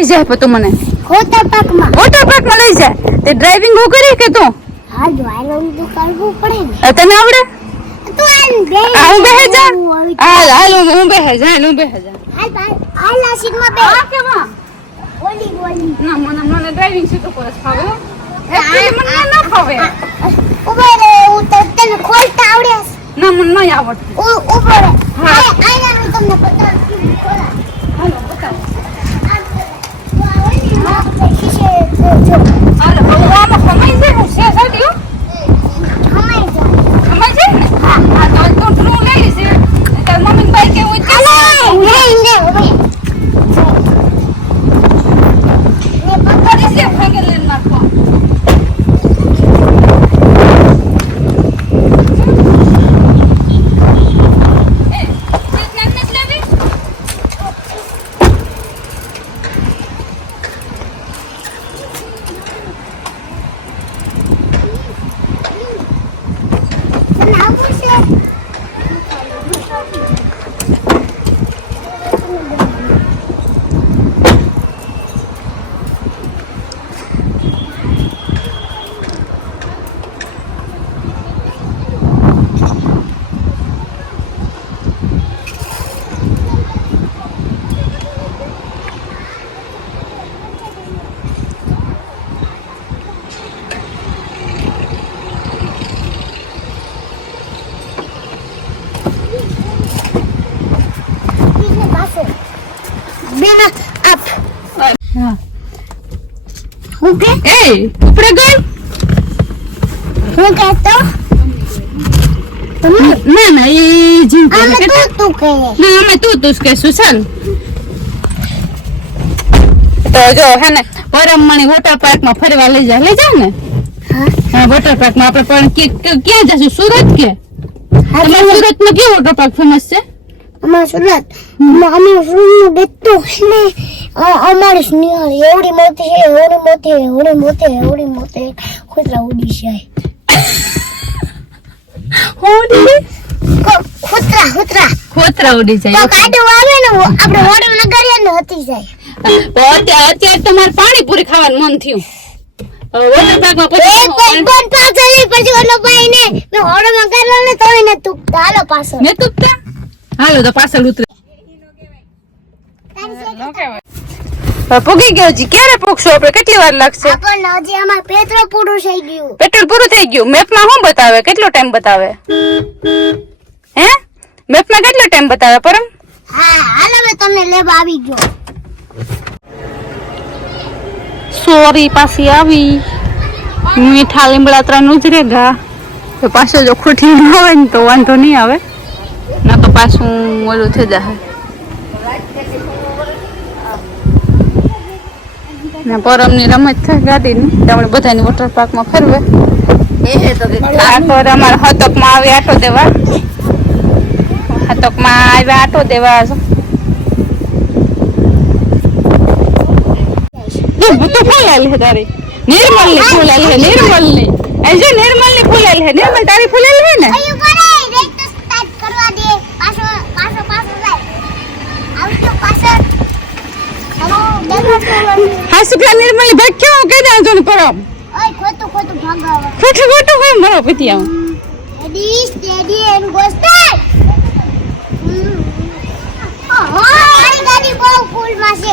લઈ જાય તું મને વોટર પાર્કમાં લઈ જાય તે ડ્રાઇવિંગ હું કરી કે તું હા ડ્રાઇવિંગ તો કરવું પડે ને તને આવડે તું હું બેહે જા હાલ હું બેહે જા હાલ આ સીટમાં બે આ કેવા ઓલી ના મને ડ્રાઇવિંગ શીખો પરસ ફાવે મને ના ફાવે ઉભો રે હું તને ખોલતા આવડે ના મને નહીં આવડતું ઉભો રે આયના હું તમને બતાવું હાલો બતાવો હાલો હવે આમાં ખમાઈ જાય હું છે સાડીઓ ખમાઈ ખમાઈ જાય ને હા તો તું લઈ લેશે તાર મમ્મી ભાઈ કેવું છે પકડી છે ફેંકે લઈને નાખો Okay. એ ઉપડે ગઈ હું કહેતો ના એ જીવ આમે તું કહે ના અમે તું કહેશું ચાલ તો જો હે ને પરમમણી વોટર પાર્ક માં ફરવા લઈ જા ને હા વોટર પાર્ક માં આપણે પણ ક્યાં જશું સુરત કે તમારા સુરત માં કેવું વોટર પાર્ક ફેમસ છે અમાર સુરત અમે સુરત બેઠો ને અમારી સ્નેહલ એવડી મોટી ખોતરા ઉડી જાય ખોતરા ઉડી જાય તો કાડો આવે ને આપણે હોડમ નગરિયા ને હતી જાય અત્યારે તમારે પાણીપુરી ખાવાનું મન થયું વોટર પાર્ક માં પછી ઓલો ભાઈ ને મે હોડમ નગરવા ને તોય ને તું હાલો પાછળ ને તું હાલો તો પાછળ ઉતરે પૂગી ગયો જી ક્યારે પૂગશું આપણે કેટલી વાર લાગશે પણ હજી આમાં પેટ્રોલ પૂરું થઈ ગયું પેટ્રોલ પૂરું થઈ ગયું મેપ માં શું બતાવે કેટલો ટાઈમ બતાવે હે મેપ માં કેટલો ટાઈમ બતાવે પરમ હા હાલ હવે તમને લેવા આવી ગયો સોરી પાછી આવી મીઠા લીમડા 3 ઉજરેગા તો પાછો જો ખૂટી ન હોય ને તો વાંધો નહીં આવે ના તો પાછું ઓલું થઈ જાય પરમની રમત થાય ગાડીની આપણે બધાની વોટર પાર્કમાં ફરવે અમારે હતકમાં આવે આટો દેવા આટો દેવા તો ફૂલાલ હે તારી નિર્મલ ની ફૂલાલ હે નિર્મલ ની તારી ફૂલાલ હે ને હા શુક્લા નિર્મલ ભાગ ક્યાં કહી દે જોને પરમ ખોટું ભાગાવ ખોટું હોય મારો પતિયા સ્ટેડી એન્ડ ગોસ્ટર મારી ગાડી બહુ ફૂલ માં છે